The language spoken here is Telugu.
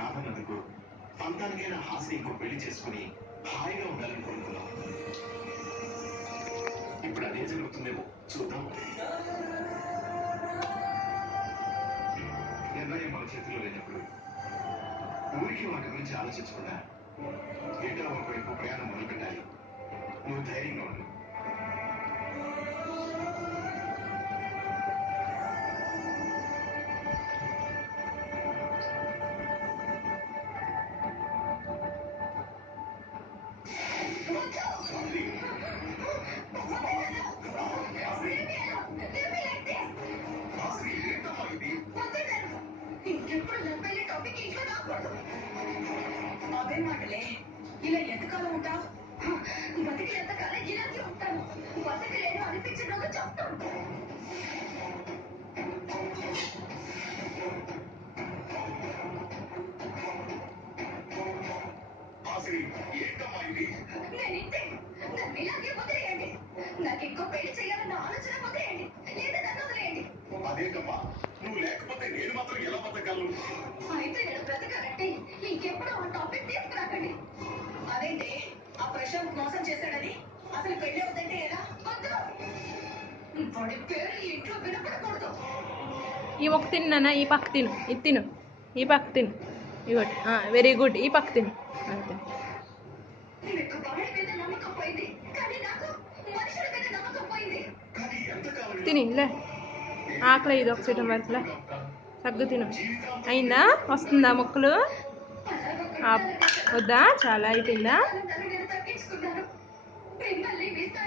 కాదన్నందుకు పంతానికైనా హాసిని ఇంకో పెళ్లి చేసుకుని హాయిగా ఉండాలని కోరుకున్నాం. ఇప్పుడు అదే జరుగుతుందేమో చూద్దాం. నిర్ణయం మన చేతిలో లేనప్పుడు ఊరికి వాటి గురించి ఆలోచించకుండా ఏటో ఒకవైపు ప్రయాణం మొదలుపెట్టాలి. నువ్వు ధైర్యంగా ఉండు. అదే మాటలే, ఇలా ఎంతకాలం ఉంటావు? బతికి ఎంతకాలం ఇలాగే ఉంటాను. బతికి లేదు అనిపించిన రోజు చెప్తాను. నేను ఇంతే. నన్ను ఇలాగే వదిలేయండి. నాకు ఇంకో పెళ్లి చేయాలన్న ఆలోచన వదిలేయండి, లేదా నన్ను వదిలేయండి. అదేంటమ్మా, నువ్వు లేకపోతే నేను మాత్రం ఎలా బతకగలను? అయితే నేను బ్రతకాలంటే ఇంకెప్పుడు ఆ టాపిక్ తీసుకురాకండి. అదేంటి, ఆ ప్రశాంత్ మోసం చేశాడని అసలు పెళ్లి అవుతుంటే ఎలా? వద్దు, వాడి పేరు ఈ ఇంట్లో వినపడకూడదు. ఈ మొక్క తిన్నానా? ఈ పక్క తిను, ఇది తిను, ఈ పక్క తిను. ఇగోటి వెరీ గుడ్. ఈ పక్క తిను. అంతే. మీకు వాడి మీద నమ్మకం పోయింది, కానీ నాకు మనుషుల మీద నమ్మకం పోయింది. తిని లే, ఆకలి ఇది ఒక సీటం వరకులే, తగ్గు తిను. అయిందా? వస్తుందా మొక్కలు? వద్దా? చాలా అయిపోయిందా?